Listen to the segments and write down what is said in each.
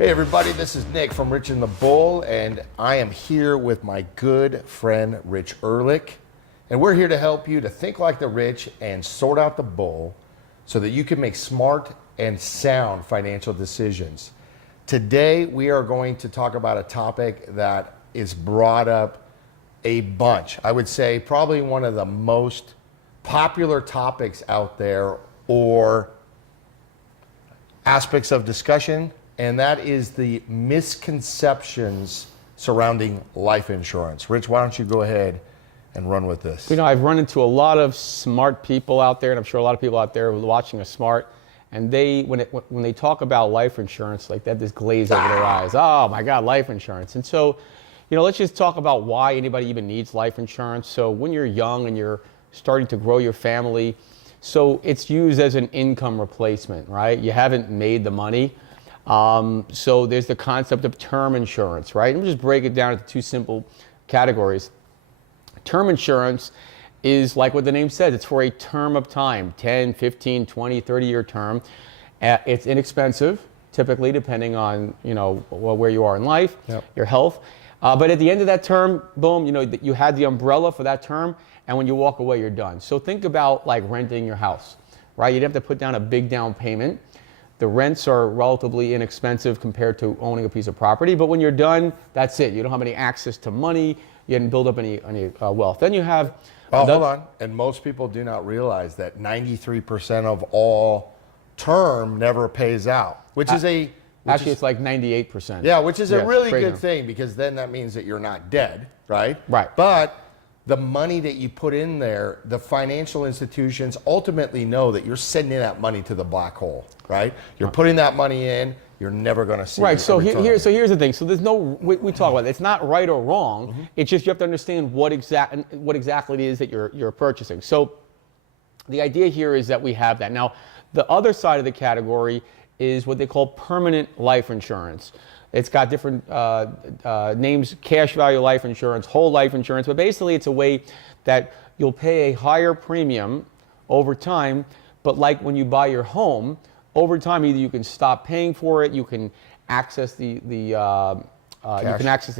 Hey everybody, this is Nick from Rich and the Bull, and I am here with my good friend Rich Ehrlich, and we're here to help you to think like the rich and sort out the bull so that you can make smart and sound financial decisions. Today we are going to talk about a topic that is brought up a bunch. I would say probably one of the most popular topics out there or aspects of discussion, and that is the misconceptions surrounding life insurance. Rich, why don't you go ahead and run with this? You know, I've run into a lot of smart people out there, and I'm sure a lot of people out there watching are smart, and when they talk about life insurance, like they have this glaze over their eyes. Oh my God, life insurance. And so, you know, let's just talk about why anybody even needs life insurance. So when you're young and you're starting to grow your family, so it's used as an income replacement, right? You haven't made the money. So there's the concept of term insurance, right? Let me just break it down into two simple categories. Term insurance is like what the name says. It's for a term of time, 10, 15, 20, 30-year term. It's inexpensive, typically, depending on, you know, where you are in life, your health. But at the end of that term, boom, you know, you had the umbrella for that term, and when you walk away, you're done. So think about like renting your house, right? You'd have to put down a big down payment. The rents are relatively inexpensive compared to owning a piece of property, but when you're done, that's it. You don't have any access to money. You didn't build up any wealth. Then you have... Well, hold on. And most people do not realize that 93% of all term never pays out, which is a... Actually, it's like 98%. Yeah, which is a really good thing, because then that means that you're not dead, right? Right. But the money that you put in there, the financial institutions ultimately know that you're sending that money to the black hole, right? You're putting that money in, you're never going to see right. it. So here's the thing. So there's no, we talk about it. It's not right or wrong. It's just you have to understand what exactly it is that you're purchasing. So the idea here is that we have that. Now, the other side of the category is what they call permanent life insurance. It's got different names: cash value life insurance, whole life insurance, but basically it's a way that you'll pay a higher premium over time, but like when you buy your home, over time either you can stop paying for it, you can access the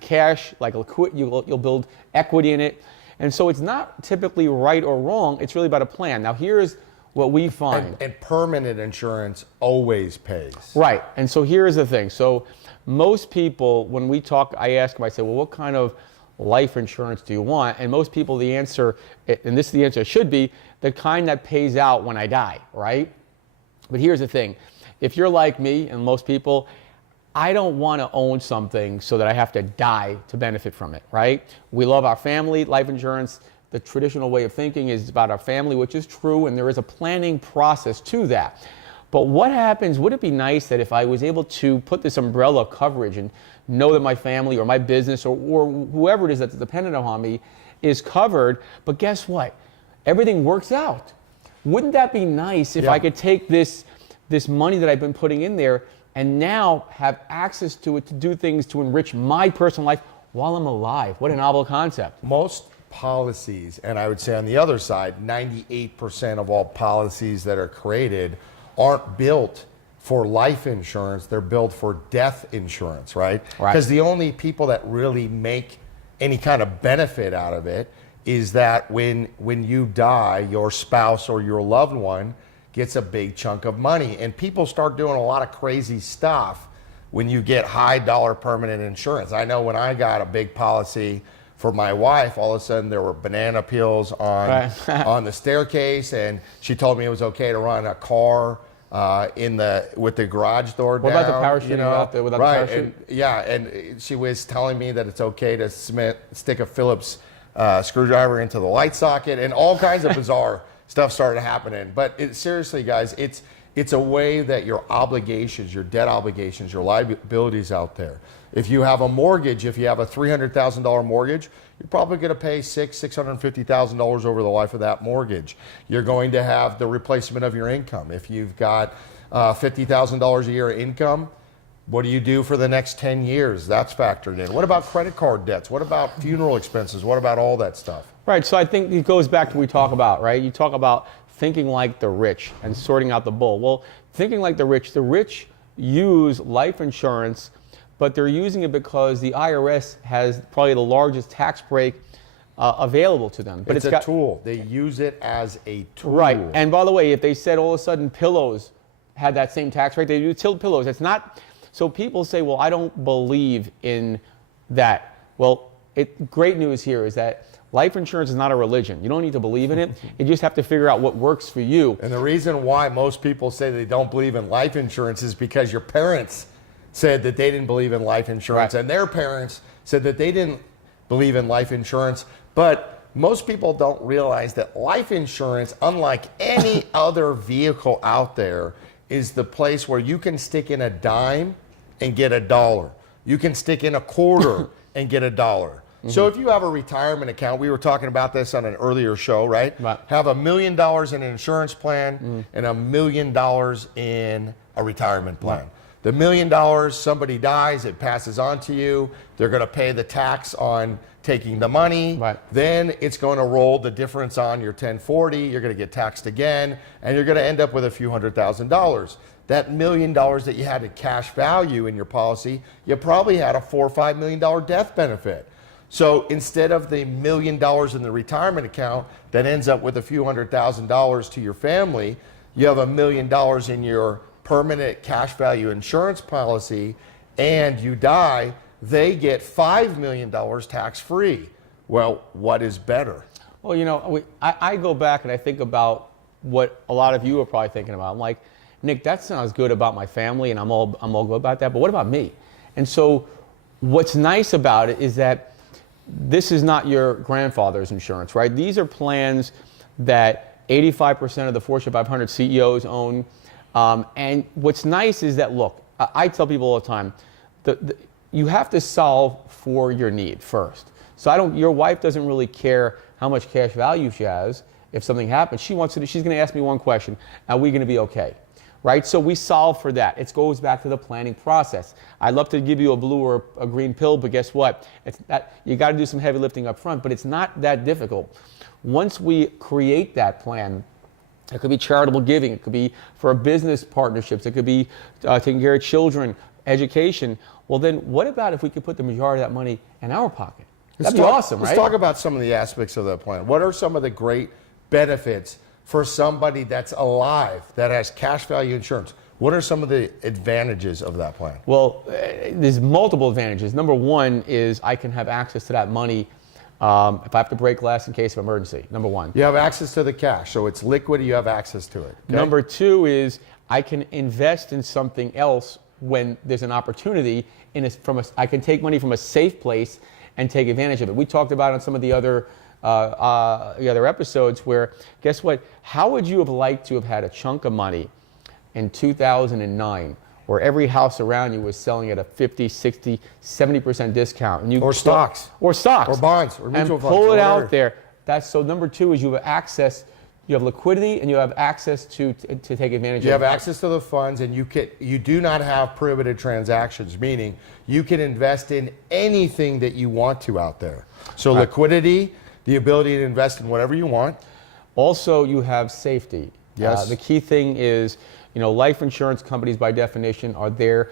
cash, like you'll build equity in it. And so it's not typically right or wrong, it's really about a plan. Now here's what we find. And permanent insurance always pays. Right, and so here's the thing. So most people, when we talk, I ask them, I say, well, what kind of life insurance do you want? And most people, the answer, and this is the answer, should be the kind that pays out when I die, right? But here's the thing. If you're like me and most people, I don't want to own something so that I have to die to benefit from it, right? We love our family. Life insurance, the traditional way of thinking is about our family, which is true, and there is a planning process to that. But what happens, would it be nice that if I was able to put this umbrella coverage and know that my family or my business or whoever it is that's dependent on me is covered, but guess what? Everything works out. Wouldn't that be nice if I could take this money that I've been putting in there and now have access to it to do things to enrich my personal life while I'm alive? What a novel concept. Most policies, and I would say on the other side, 98% of all policies that are created aren't built for life insurance, they're built for death insurance, right? Because the only people that really make any kind of benefit out of it is that when you die, your spouse or your loved one gets a big chunk of money. And people start doing a lot of crazy stuff when you get high dollar permanent insurance. I know when I got a big policy for my wife, all of a sudden there were banana peels on on the staircase, and she told me it was okay to run a car with the garage door down. What about the parachuting out there without the parachute? And she was telling me that it's okay to stick a Phillips screwdriver into the light socket, and all kinds of bizarre stuff started happening. But seriously, guys, it's a way that your obligations, your debt obligations, your liabilities out there. If you have a mortgage, if you have a $300,000 mortgage, you're probably going to pay $650,000 over the life of that mortgage. You're going to have the replacement of your income. If you've got $50,000 a year income, what do you do for the next 10 years? That's factored in. What about credit card debts? What about funeral expenses? What about all that stuff? Right, so I think it goes back to what we talk about, right? You talk about thinking like the rich and sorting out the bull. Well, thinking like the rich use life insurance, but they're using it because the IRS has probably the largest tax break available to them. But it's a tool. They use it as a tool. Right. And by the way, if they said all of a sudden pillows had that same tax rate, they do tilt pillows. It's not. So people say, well, I don't believe in that. Well, great news here is that life insurance is not a religion. You don't need to believe in it. You just have to figure out what works for you. And the reason why most people say they don't believe in life insurance is because your parents said that they didn't believe in life insurance, Right. and their parents said that they didn't believe in life insurance. But most people don't realize that life insurance, unlike any other vehicle out there, is the place where you can stick in a dime and get $1. You can stick in a quarter and get $1. So if you have a retirement account, we were talking about this on an earlier show, right? Right. Have $1 million in an insurance plan and $1 million in a retirement plan. Right. The $1 million, somebody dies, it passes on to you. They're going to pay the tax on taking the money. Right. Then it's going to roll the difference on your 1040. You're going to get taxed again, and you're going to end up with a few $100,000. That $1 million that you had in cash value in your policy, you probably had a $4 or $5 million death benefit. So instead of the $1 million in the retirement account that ends up with a few $100,000 to your family, you have $1 million in your permanent cash value insurance policy, and you die, they get $5 million tax free. Well, what is better? Well, you know, I go back and I think about what a lot of you are probably thinking about. I'm like, Nick, that sounds good about my family, and I'm all good about that, but what about me? And so what's nice about it is that this is not your grandfather's insurance, right? These are plans that 85% of the Fortune 500 CEOs own. And what's nice is that, look, I tell people all the time, you have to solve for your need first. So your wife doesn't really care how much cash value she has. If something happens, she's going to ask me one question: are we going to be okay? Right? So we solve for that. It goes back to the planning process. I'd love to give you a blue or a green pill, but guess what? You got to do some heavy lifting up front, but it's not that difficult. Once we create that plan, it could be charitable giving, it could be for business partnerships, it could be taking care of children, education. Well, then what about if we could put the majority of that money in our pocket? That'd be awesome, right? Let's talk about some of the aspects of the plan. What are some of the great benefits for somebody that's alive, that has cash value insurance? What are some of the advantages of that plan? Well, there's multiple advantages. Number one is I can have access to that money if I have to break glass in case of emergency. Number one. You have access to the cash, so it's liquid, you have access to it. Okay? Number two is I can invest in something else when there's an opportunity. I can take money from a safe place and take advantage of it. We talked about it on some of the other episodes where, guess what? How would you have liked to have had a chunk of money in 2009 where every house around you was selling at a 50, 60, 70% discount? And or stocks. Or stocks. Or bonds. Or mutual and funds. pull it out there. So number two is you have access, you have liquidity, and you have access to take advantage of it. You have access to the funds, and you do not have prohibited transactions, meaning you can invest in anything that you want to out there. So liquidity, the ability to invest in whatever you want. Also, you have safety. Yes. The key thing is, life insurance companies by definition are there.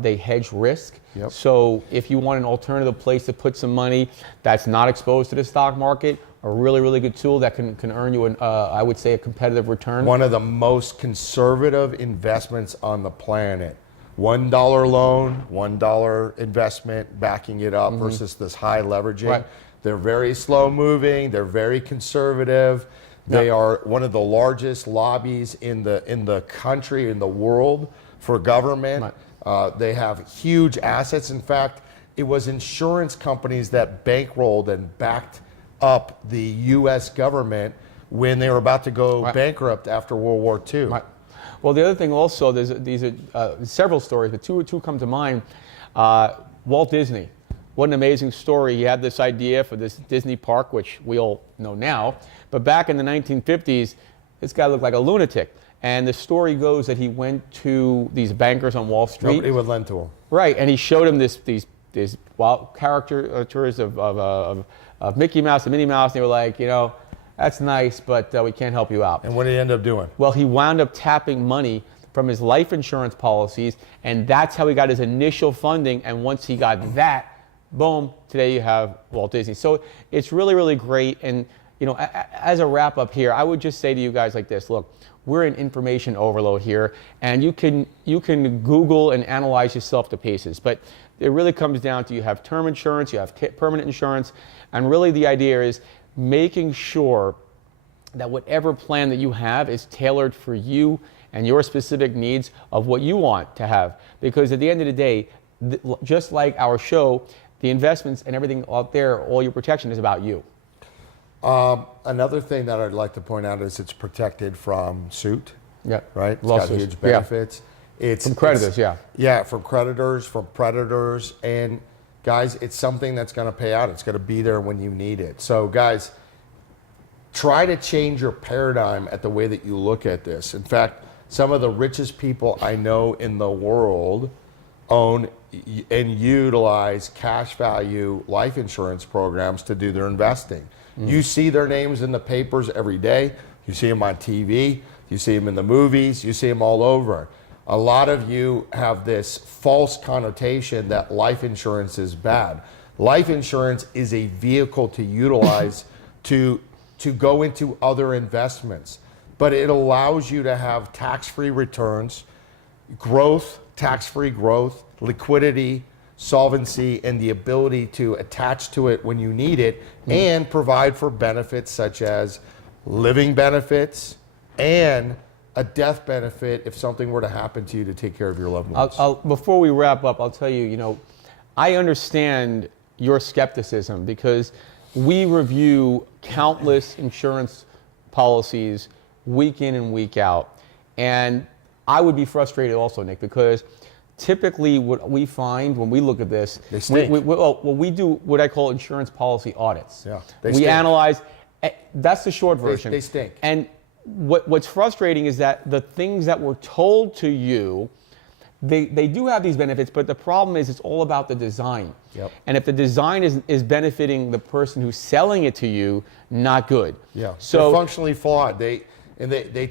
They hedge risk. Yep. So if you want an alternative place to put some money that's not exposed to the stock market, a really, really good tool that can earn you, I would say, a competitive return. One of the most conservative investments on the planet. $1 loan, $1 investment backing it up versus this high leveraging. Right. They're very slow moving. They're very conservative. They are one of the largest lobbies in the country, in the world for government. Right. They have huge assets. In fact, it was insurance companies that bankrolled and backed up the U.S. government when they were about to go bankrupt after World War II. Right. Well, the other thing also, these are several stories, but two come to mind. Walt Disney. What an amazing story. He had this idea for this Disney park, which we all know now. But back in the 1950s, this guy looked like a lunatic. And the story goes that he went to these bankers on Wall Street. Nobody would lend to him. Right, and he showed him these wild caricatures of Mickey Mouse and Minnie Mouse, and they were like, that's nice, but we can't help you out. And what did he end up doing? Well, he wound up tapping money from his life insurance policies, and that's how he got his initial funding. And once he got that, boom, today you have Walt Disney. So it's really, really great. And as a wrap up here, I would just say to you guys like this: look, we're in information overload here, and you can Google and analyze yourself to pieces. But it really comes down to, you have term insurance, you have permanent insurance, and really the idea is making sure that whatever plan that you have is tailored for you and your specific needs of what you want to have. Because at the end of the day, just like our show, the investments and everything out there, all your protection is about you. Another thing that I'd like to point out is it's protected from suit. Yeah. Right? It's Lawsuits. got huge benefits. It's From creditors, yeah. Yeah, from creditors, from predators. And guys, it's something that's going to pay out. It's going to be there when you need it. So guys, try to change your paradigm at the way that you look at this. In fact, some of the richest people I know in the world own and utilize cash value life insurance programs to do their investing. You see their names in the papers every day. You see them on TV. You see them in the movies. You see them all over. A lot of you have this false connotation that life insurance is bad. Life insurance is a vehicle to utilize to go into other investments, but it allows you to have tax-free returns, growth, tax-free growth, liquidity, solvency, and the ability to attach to it when you need it, and provide for benefits such as living benefits and a death benefit if something were to happen to you to take care of your loved ones. Before we wrap up, I'll tell you, I understand your skepticism because we review countless insurance policies week in and week out. And I would be frustrated also, Nick, because typically what we find when we look at this, they stink. we do what I call insurance policy audits. Yeah, we stink. Analyze, that's the short version. They stink. And what's frustrating is that the things that were told to you, they do have these benefits, but the problem is it's all about the design. Yep. And if the design is benefiting the person who's selling it to you, not good. Yeah. So they're functionally flawed. They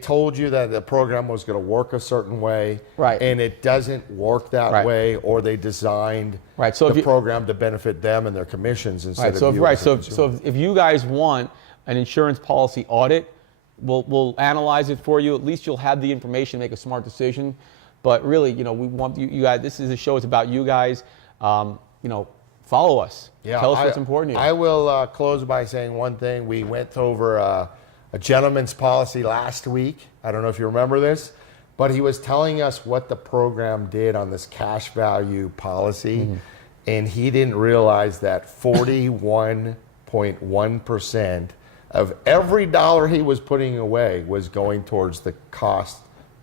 told you that the program was going to work a certain way, right, and it doesn't work that right. way, or they designed right. So the program to benefit them and their commissions instead right. of you. Right. So if you guys want an insurance policy audit, we'll analyze it for you. At least you'll have the information to make a smart decision. But really, we want you guys. This is a show. It's about you guys. Follow us. Yeah, Tell us what's important to you. I will close by saying one thing. We went over a gentleman's policy last week. I don't know if you remember this, but he was telling us what the program did on this cash value policy, and he didn't realize that 41.1% of every dollar he was putting away was going towards the cost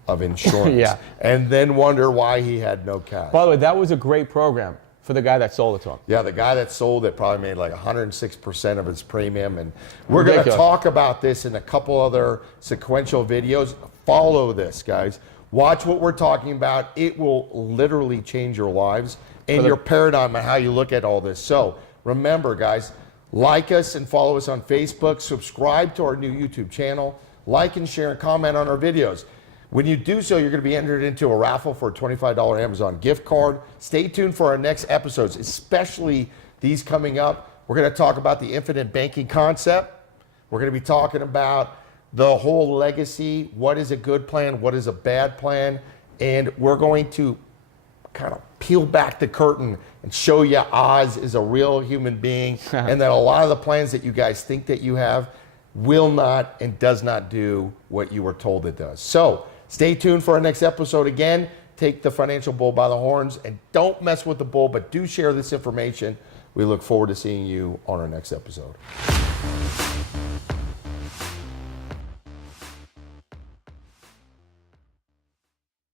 of insurance. Yeah. And then wonder why he had no cash. By the way, that was a great program for the guy that sold it to him. Yeah, the guy that sold it probably made like 106% of his premium. And we're going to talk about this in a couple other sequential videos. Follow this, guys. Watch what we're talking about. It will literally change your lives and your paradigm on how you look at all this. So remember, guys, like us and follow us on Facebook. Subscribe to our new YouTube channel. Like and share and comment on our videos. When you do so, you're going to be entered into a raffle for a $25 Amazon gift card. Stay tuned for our next episodes, especially these coming up. We're going to talk about the infinite banking concept. We're going to be talking about the whole legacy. What is a good plan? What is a bad plan? And we're going to kind of peel back the curtain and show you Oz is a real human being and that a lot of the plans that you guys think that you have will not and does not do what you were told it does. So stay tuned for our next episode. Again, take the financial bull by the horns and don't mess with the bull, but do share this information. We look forward to seeing you on our next episode.